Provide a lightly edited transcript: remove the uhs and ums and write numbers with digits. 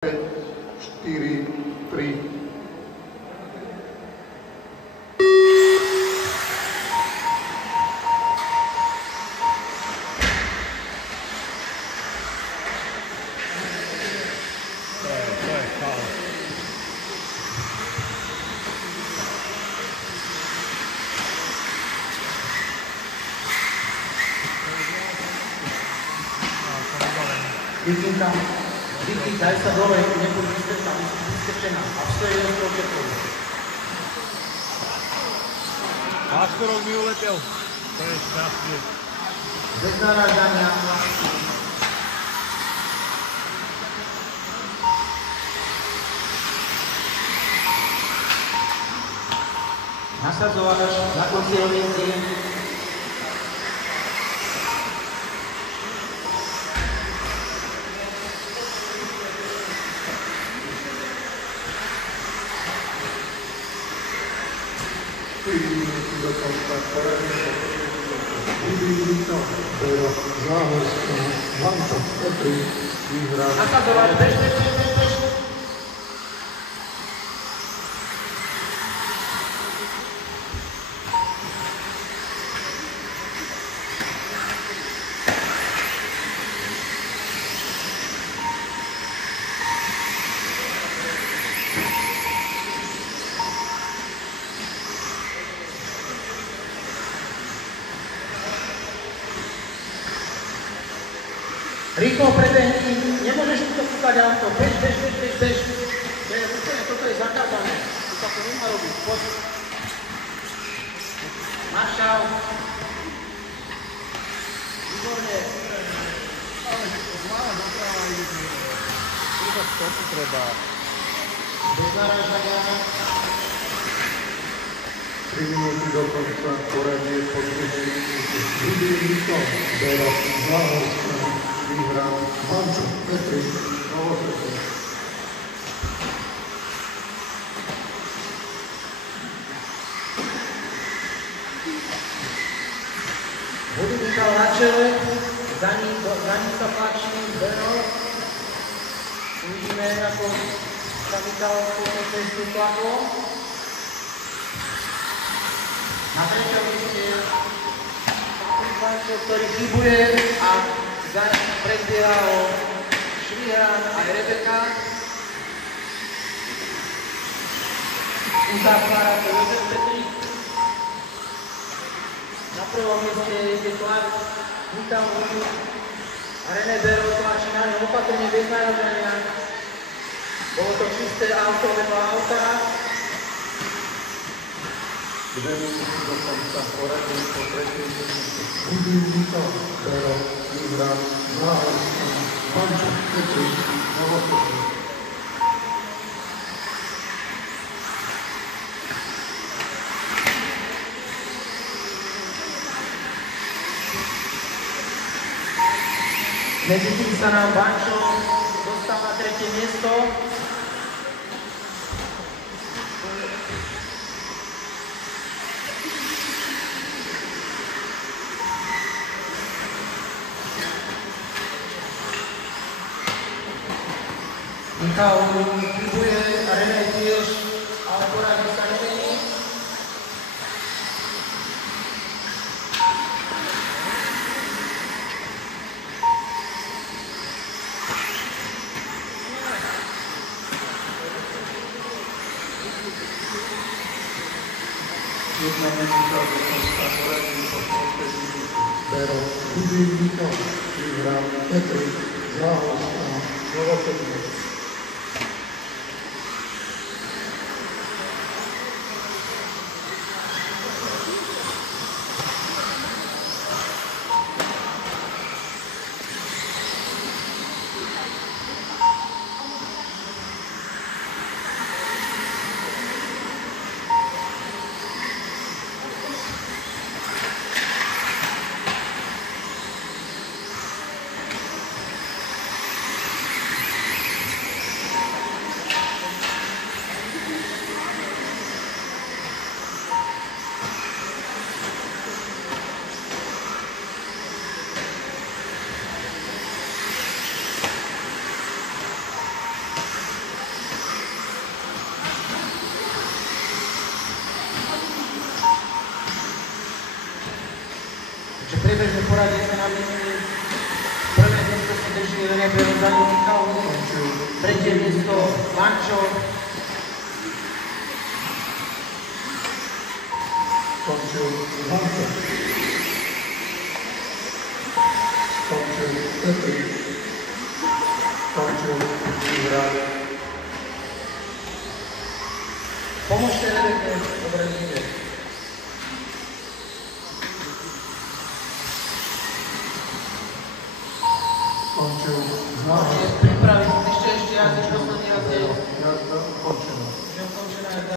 4, 3. Vidím tam, Vicky, daj sa dole, nebuď vystrčená. A vstojí len trochu trochu. Pástorok mi uletel. To je šťastie. Bez narážania. Nasadzovač na konci rovnici. Nasadzovač, bež. Rýchlo prebehni, nemôžeš tu kúkať auto, bež. Toto je zakázané, tu sa to nemá robiť, poď. Maršal. Výborne. Ale zláva doprava ide. Iba stopu treba. Bez narážania. 3 minúty do konca poradie podruží Rudý Vítor, Bero Záhorská, vyhral Mančo Petri, Novosvetov. Budú Michal na čele, za ním sa páči Bero. Uvidíme, ako sa Michal po cestu kladlo. Na treťom mieste Patrik, ktorý chybuje a predbiera o Švihran aj Rebeka. Uzatvára to Jozef Petrik. Na prvom mieste je Clark, Michal Vojnik a René Bero tlačí na ňu opatrne bez narážania. Bolo to čisté auto vedľa auta. 2 minúty do konca poradie po tretej minúte Rudý Vítor, Bero vyhral Záhorská, Mančo Petri, Novosvetov. Medzi tým sa nám Bančo dostal na tretie miesto. Michal chybuje a René tiež, ale poradí sa nemení. Jedna minúta do konca poradie po tretej minúte Bero Rudý Vítor, vyhral Petri, Záhorská, Novosvetov. Renebero, za ním Michal, Skončil. tretie miesto Mančo, Skončil. Hanko. Skončil. Petr. Skončil. Výhrad. pomôžte Rebeke, dobre, nie.